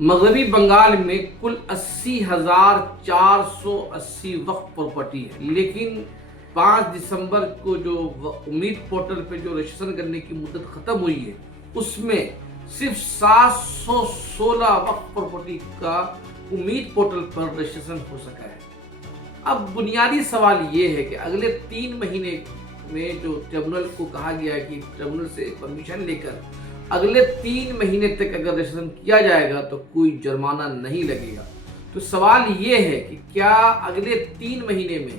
مغربی بنگال میں کل 80,480 وقف پراپرٹی ہے، لیکن 5 دسمبر کو جو امید پورٹل پہ جو رجسٹریشن کرنے کی مدت ختم ہوئی ہے، اس میں صرف 716 وقف پراپرٹی کا امید پورٹل پر رجسٹریشن ہو سکا ہے۔ اب بنیادی سوال یہ ہے کہ اگلے 3 مہینے میں جو ٹریبونل کو کہا گیا ہے کہ ٹریبونل سے پرمیشن لے کر اگلے 3 مہینے تک اگر رجسٹریشن کیا جائے گا تو کوئی جرمانہ نہیں لگے گا۔ تو سوال یہ ہے کہ کیا اگلے 3 مہینے میں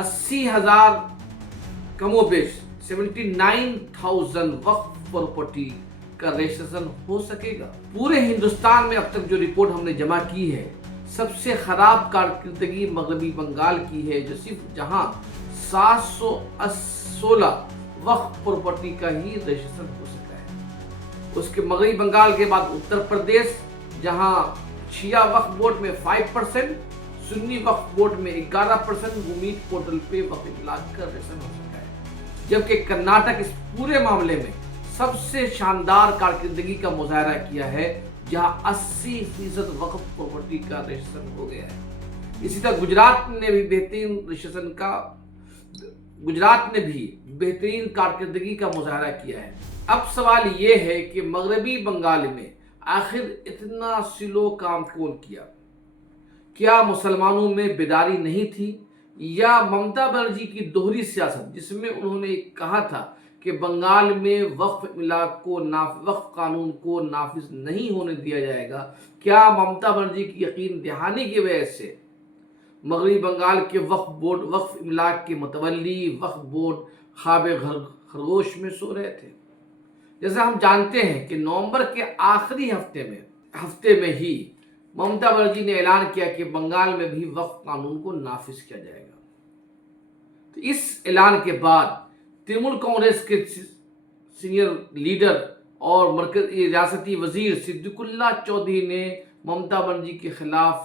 80,000 کم و بیش 79,000 وقف پراپرٹی کا رجسٹریشن ہو سکے گا؟ پورے ہندوستان میں اب تک جو رپورٹ ہم نے جمع کی ہے، سب سے خراب کارکردگی مغربی بنگال کی ہے، جو صرف جہاں 716 وقف پراپرٹی کا ہی رجسٹریشن ہو سکا ہے۔ اس کے مغربی بنگال کے بعد اتر پردیش، جہاں شیعہ وقف بورڈ میں 5%، سنی وقف بورڈ میں 11% امید پورٹل پہ وقف املاک کا رجسٹریشن ہو سکا ہے، جبکہ کرناٹک اس پورے معاملے میں سب سے شاندار کارکردگی کا مظاہرہ کیا ہے، جہاں 80% وقف پراپرٹی کا رجسٹریشن ہو گیا ہے۔ اسی طرح گجرات نے بھی بہترین کارکردگی کا مظاہرہ کیا ہے۔ اب سوال یہ ہے کہ مغربی بنگال میں آخر اتنا سلو کام کون کیا؟ کیا مسلمانوں میں بیداری نہیں تھی، یا ممتا بنرجی کی دوہری سیاست، جس میں انہوں نے کہا تھا کہ بنگال میں وقف قانون کو نافذ نہیں ہونے دیا جائے گا؟ کیا ممتا بنرجی کی یقین دہانی کی وجہ سے مغربی بنگال کے وقف املاک کے متولی وقف بورڈ خواب خرگوش میں سو رہے تھے؟ جیسا ہم جانتے ہیں کہ نومبر کے آخری ہفتے میں ہی ممتا بنرجی نے اعلان کیا کہ بنگال میں بھی وقف قانون کو نافذ کیا جائے گا۔ تو اس اعلان کے بعد ترنمول کانگریس کے سینئر لیڈر اور مرکزی ریاستی وزیر صدیق اللہ چودھری نے ممتا بنرجی کے خلاف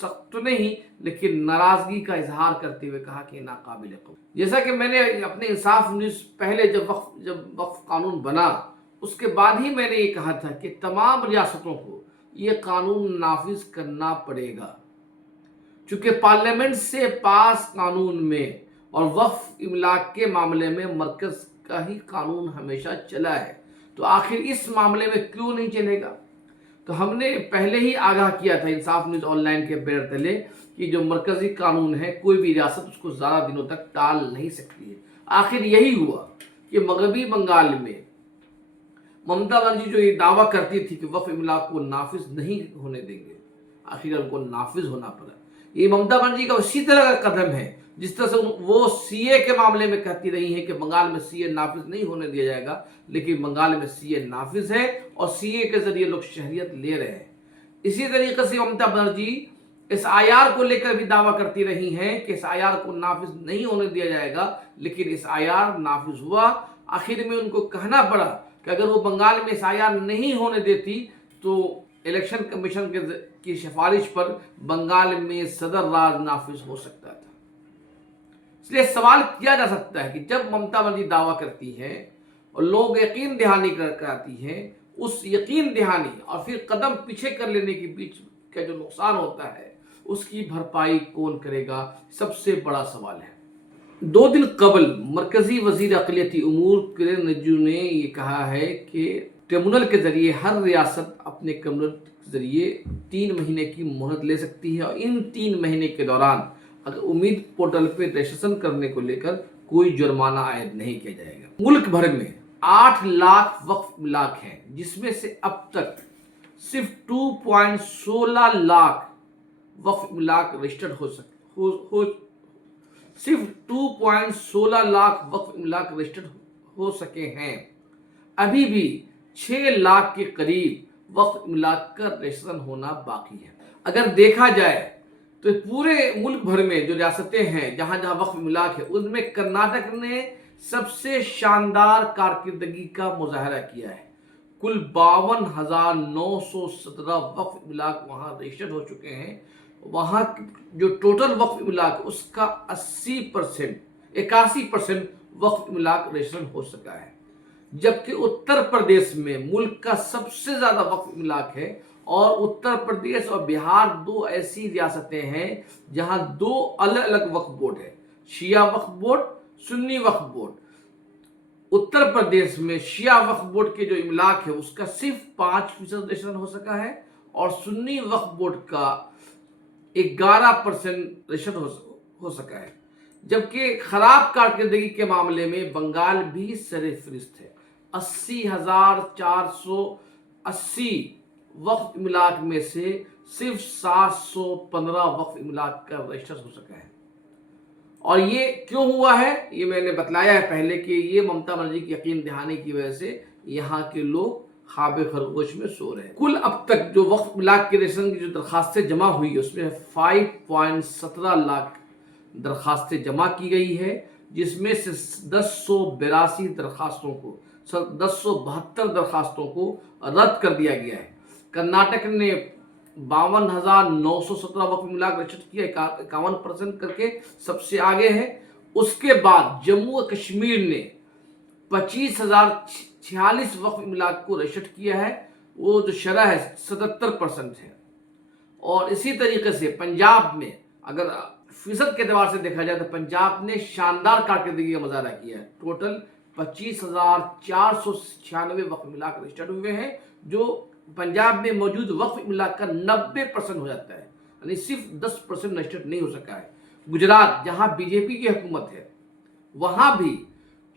سخت تو نہیں لیکن ناراضگی کا اظہار کرتے ہوئے کہا کہ ناقابل قبول۔ جیسا کہ میں نے اپنے انصاف نیوز پہلے جب وقف قانون بنا، اس کے بعد ہی میں نے یہ کہا تھا کہ تمام ریاستوں کو یہ قانون نافذ کرنا پڑے گا، چونکہ پارلیمنٹ سے پاس قانون میں اور وقف املاک کے معاملے میں مرکز کا ہی قانون ہمیشہ چلا ہے، تو آخر اس معاملے میں کیوں نہیں چلے گا؟ تو ہم نے پہلے ہی آگاہ کیا تھا انصاف نیوز آن لائن کے بینر تلے کہ جو مرکزی قانون ہے، کوئی بھی ریاست اس کو زیادہ دنوں تک ٹال نہیں سکتی ہے۔ آخر یہی ہوا کہ مغربی بنگال میں ممتا بنرجی جو یہ دعویٰ کرتی تھی کہ وقف املاک کو نافذ نہیں ہونے دیں گے، آخر ان کو نافذ ہونا پڑا۔ یہ ممتا بنرجی کا اسی طرح کا قدم ہے جس طرح سے وہ سی اے کے معاملے میں کہتی رہی ہیں کہ بنگال میں سی اے نافذ نہیں ہونے دیا جائے گا، لیکن بنگال میں سی اے نافذ ہے اور سی اے کے ذریعے لوگ شہریت لے رہے ہیں۔ اسی طریقے سے Mamata Banerjee S I R کو لے کر بھی دعویٰ کرتی رہی ہیں کہ ایس آئی آر کو نافذ نہیں ہونے دیا جائے گا، لیکن ایس آئی آر نافذ ہوا۔ آخر میں ان کو کہنا پڑا کہ اگر وہ بنگال میں ایس آئی آر نہیں ہونے دیتی تو الیکشن کمیشن کی سفارش پر بنگال میں صدر راج نافذ ہو سکتا تھا۔ اس لیے سوال کیا جا سکتا ہے کہ جب ممتا بنرجی دعویٰ کرتی ہیں اور لوگ یقین دہانی کراتی ہیں، اس یقین دہانی اور پھر قدم پیچھے کر لینے کے بیچ کا جو نقصان ہوتا ہے، اس کی بھرپائی کون کرے گا؟ سب سے بڑا سوال ہے۔ 2 دن قبل مرکزی وزیر اقلیتی امور کرن رجیجو نے یہ کہا ہے کہ ٹریبونل کے ذریعے ہر ریاست اپنے کمیونل کے ذریعے 3 مہینے کی مہلت لے سکتی ہے، اور ان 3 مہینے کے دوران اگر امید پورٹل پہ رجسٹریشن کرنے کو لے کر کوئی جرمانہ عائد نہیں کیا جائے گا۔ ملک بھر میں 8 لاکھ وقف املاک ہیں، جس میں سے اب تک صرف 2.16 لاکھ وقف املاک رجسٹرڈ ہو سکے ہیں۔ ابھی بھی 6 لاکھ کے قریب وقف املاک کا رجسٹریشن ہونا باقی ہے۔ اگر دیکھا جائے تو پورے ملک بھر میں جو ریاستیں ہیں جہاں جہاں وقف املاک ہے، ان میں کرناٹک نے سب سے شاندار کارکردگی کا مظاہرہ کیا ہے۔ کل 52,917 وقف املاک وہاں رجسٹرڈ ہو چکے ہیں۔ وہاں جو ٹوٹل وقف املاک اس کا 81% وقف املاک رجسٹریشن ہو سکا ہے، جبکہ اتر پردیش میں ملک کا سب سے زیادہ وقف املاک ہے اور اتر پردیش اور بہار دو ایسی ریاستیں ہیں جہاں دو الگ الگ وقف بورڈ ہے، شیعہ وقف بورڈ، سنی وقف بورڈ۔ اتر پردیش میں شیعہ وقف بورڈ کے جو املاک ہے اس کا صرف 5% رجسٹریشن ہو سکا ہے، اور سنی وقف بورڈ کا 11% رجسٹریشن ہو سکا ہے، جبکہ خراب کارکردگی کے معاملے میں بنگال بھی سر فہرست ہے۔ 80,480 وقف املاک میں سے صرف 715 وقف املاک کا رجسٹر ہو سکا ہے۔ اور یہ کیوں ہوا ہے؟ یہ میں نے بتلایا ہے پہلے کہ یہ ممتا بنرجی کی یقین دہانی کی وجہ سے یہاں کے لوگ خواب خرگوش میں سو رہے ہیں۔ کل اب تک جو وقف املاک کے رجسٹریشن کی جو درخواستیں جمع ہوئی ہے اس میں 5.17 لاکھ درخواستیں جمع کی گئی ہے، جس میں سے 1082 درخواستوں کو 1072 درخواستوں کو رد کر دیا گیا ہے۔ کرناٹک نے 52,917 وقف املاک رجسٹر کیا، 51% کر کے سب سے آگے ہے۔ اس کے بعد جموں و کشمیر نے 25,046 وقف املاک کو رجسٹر کیا ہے، وہ جو شرح ہے 77% ہے۔ اور اسی طریقے سے پنجاب میں اگر فیصد کے اعتبار سے دیکھا جائے تو پنجاب نے شاندار کارکردگی کا مظاہرہ کیا ہے۔ ٹوٹل 25,496 وقف املاک رجسٹرڈ ہوئے ہیں، جو پنجاب میں موجود وقف املاک کا 90% ہو جاتا ہے، یعنی صرف 10% رجسٹرڈ نہیں ہو سکا ہے۔ گجرات جہاں بی جے پی کی حکومت ہے وہاں بھی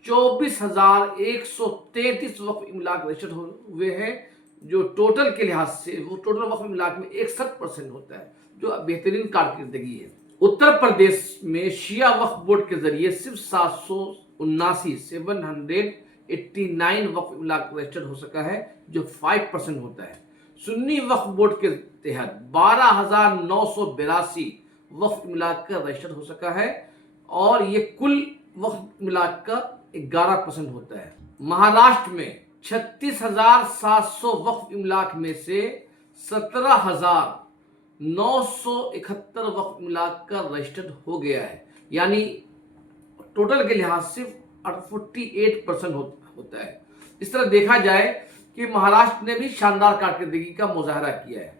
24,133 وقف املاک رجسٹرڈ ہوئے ہیں، جو ٹوٹل کے لحاظ سے وہ ٹوٹل وقف املاک میں 61% ہوتا ہے، جو بہترین کارکردگی ہے۔ اتر پردیش میں شیعہ وقف بورڈ کے ذریعے صرف 789 وقف املاک رجسٹرڈ ہو سکا ہے، جو 5% ہوتا ہے۔ سنی وقف بورڈ کے تحت 12,982 وقف املاک کا رجسٹر ہو سکا ہے، اور یہ کل وقف املاک کا 11% ہوتا ہے۔ مہاراشٹر میں 36,700 وقف املاک میں سے 17,971 وقف املاک کا رجسٹرڈ ہو گیا ہے، یعنی ٹوٹل کے لحاظ سے 48% ہوتا ہے۔ اس طرح دیکھا جائے کہ مہاراشٹر نے بھی شاندار کارکردگی کا مظاہرہ کیا ہے۔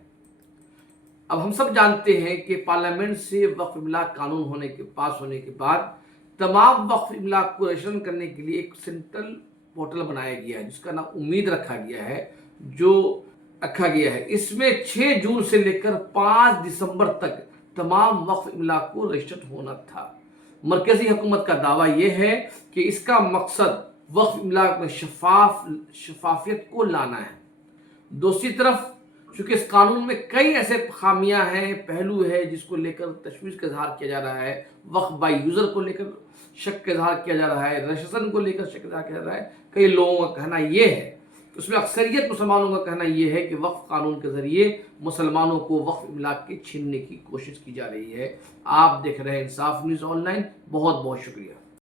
اب ہم سب جانتے ہیں کہ پارلیمنٹ سے وقف املاک قانون پاس ہونے کے بعد تمام وقف املاک کو رجسٹر کرنے کے لیے ایک سینٹرل پورٹل بنایا گیا ہے، جس کا نام امید رکھا گیا ہے۔ اس میں 6 جون سے لے کر 5 دسمبر تک تمام وقف املاک کو رجسٹر ہونا تھا۔ مرکزی حکومت کا دعویٰ یہ ہے کہ اس کا مقصد وقف املاک میں شفافیت کو لانا ہے۔ دوسری طرف چونکہ اس قانون میں کئی ایسے خامیاں ہیں، پہلو ہے جس کو لے کر تشویش کا اظہار کیا جا رہا ہے، وقف بائی یوزر کو لے کر شک کا اظہار کیا جا رہا ہے، رجسٹریشن کو لے کر شک کا اظہار کیا جا رہا ہے۔ کئی لوگوں کا کہنا یہ ہے، اس میں اکثریت مسلمانوں کا کہنا یہ ہے کہ وقف قانون کے ذریعے مسلمانوں کو وقف املاک کے چھیننے کی کوشش کی جا رہی ہے۔ آپ دیکھ رہے ہیں انصاف نیوز آن لائن، بہت بہت شکریہ۔